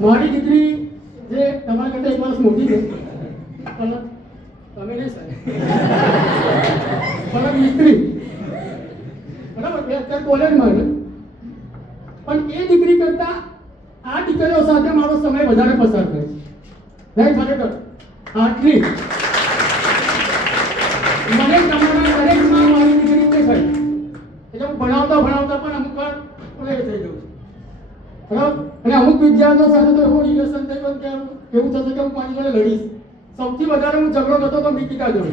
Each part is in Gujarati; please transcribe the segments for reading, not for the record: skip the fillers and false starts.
મારી દીકરી જે તમારા કરતા 1 વર્ષ મોટી છે પણ તમે નહીં સાહેબ પણ દીકરી બરાબર એ અત્યારે કોલેજમાં છે પણ એ દીકરી કરતા આ દીકરીઓ સાથે મારો સમય વધારે પસાર થાય છે નહીં ખરેખર આટલી મને તમારા દરેકમાં મારી દીકરી તે થાય એટલે હું ભણાવતા પણ અમુક વાર થઈ જવું છું બરાબર અને અમુક વિદ્યાર્થીઓ સાથે તો એવું રિલેશન થઈ ગયું કે એવું થશે કે હું કોની જોડે લડીશ સૌથી વધારે હું ઝઘડો થતો તો મિતિકા જોડે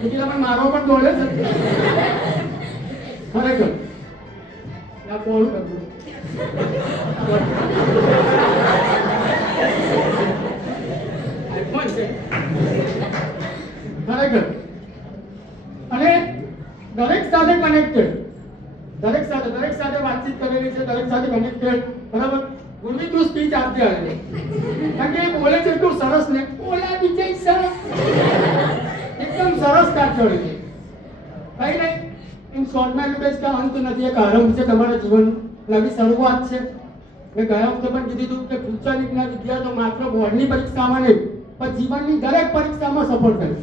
મિતિકા પણ મારો પણ દોડે છે ખરેખર આ કોલ કરતો ખરેખર અને દરેક સાથે કનેક્ટેડ દરેક સાથે વાતચીત કરેલી છે દરેક સાથે કનેક્ટેડ બરાબર ગુરમી તું સ્પીચ આપતી આવે કારણ કે એ બોલે છે એટલું સરસ ને બોલા બીજે સરસ એકદમ સરસ કાચોડી છે કઈ નહીં ઇન શોર્ટમાં એટલું કહીશ કે અંત નથી એક આરંભ છે તમારા જીવન નવી શરૂઆત છે મેં ગયા વખતે પણ કીધું હતું કે ફ્યુચર વિદ્યાર્થીઓ માત્ર બોર્ડની પરીક્ષામાં નહીં પણ જીવનની દરેક પરીક્ષામાં સફળ થાય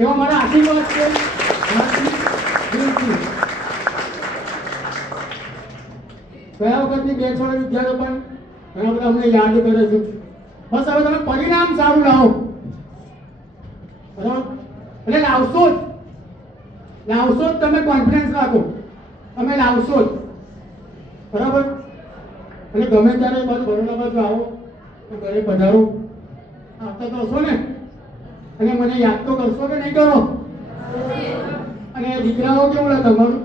એવા મારા આશીર્વાદ છે ગયા વખતની 2 છોડ વિદ્યાર્થીઓ પણ ઘણા બધા અમને યાદ કરે છે બસ હવે તમે પરિણામ સારું લાવો બરાબર એટલે લાવશો જ તમે કોન્ફિડન્સ રાખો તમે લાવશો જ બરાબર અને ગમે ત્યારે બાજુ બરોડા બાજુ આવો તો ઘરે પધારો આવતા તો હશો ને અને મને યાદ તો કરશો કે નહીં કરો અને દીકરાઓ કેવું લાગે તમારું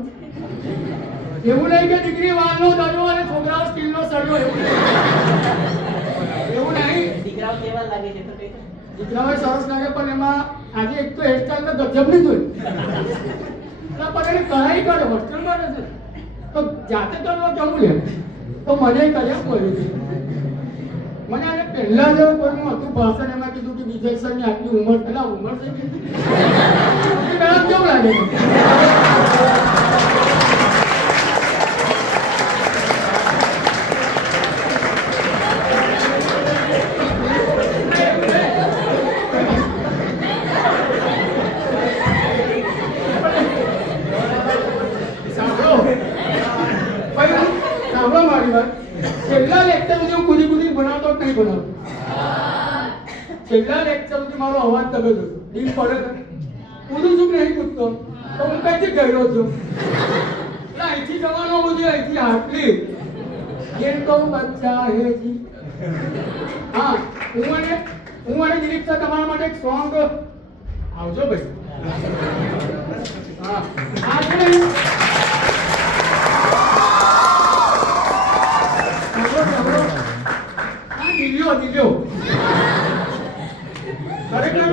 એવું નહીં કે દીકરી વાળનો દડો અને છોકરાઓ સ્ટીલનો સળિયો એવું નહીં દીકરાઓ કેવા લાગે છે તો દીકરાઓ સરસ લાગે પણ એમાં આજે એક તો હેરસ્ટાઈલ તો ગજબ નહીં જોઈ પણ એને કરાઈ કરે હોસ્ટેલમાં રહે છે તો જાતે કરવો કેવું લે તો મને કર્યા પડ્યું છે મને આને પહેલા જ કોઈનું હતું ભાષણ એમાં કીધું કે વિજય સરની આટલી ઉંમર પેલા ઉંમર છે પેલા કેવું લાગે છેલ્લા લેક્ચર સુધી હું કુદી બનાવતો જ નહીં બનાવતો છેલ્લા લેક્ચર સુધી મારો અવાજ દબે હતો ડીમ પડે તો કૂદું છું કે નહીં કૂદતો તો હું કઈથી ગયેલો છું એટલે અહીંથી જવાનો બધું અહીંથી આટલી જેમ તો બચ્ચા હે જી હા હું અને દિલીપ સર તમારા માટે એક સોંગ આવજો ભાઈ હા આ છે ને દિલ્યો ખરેખર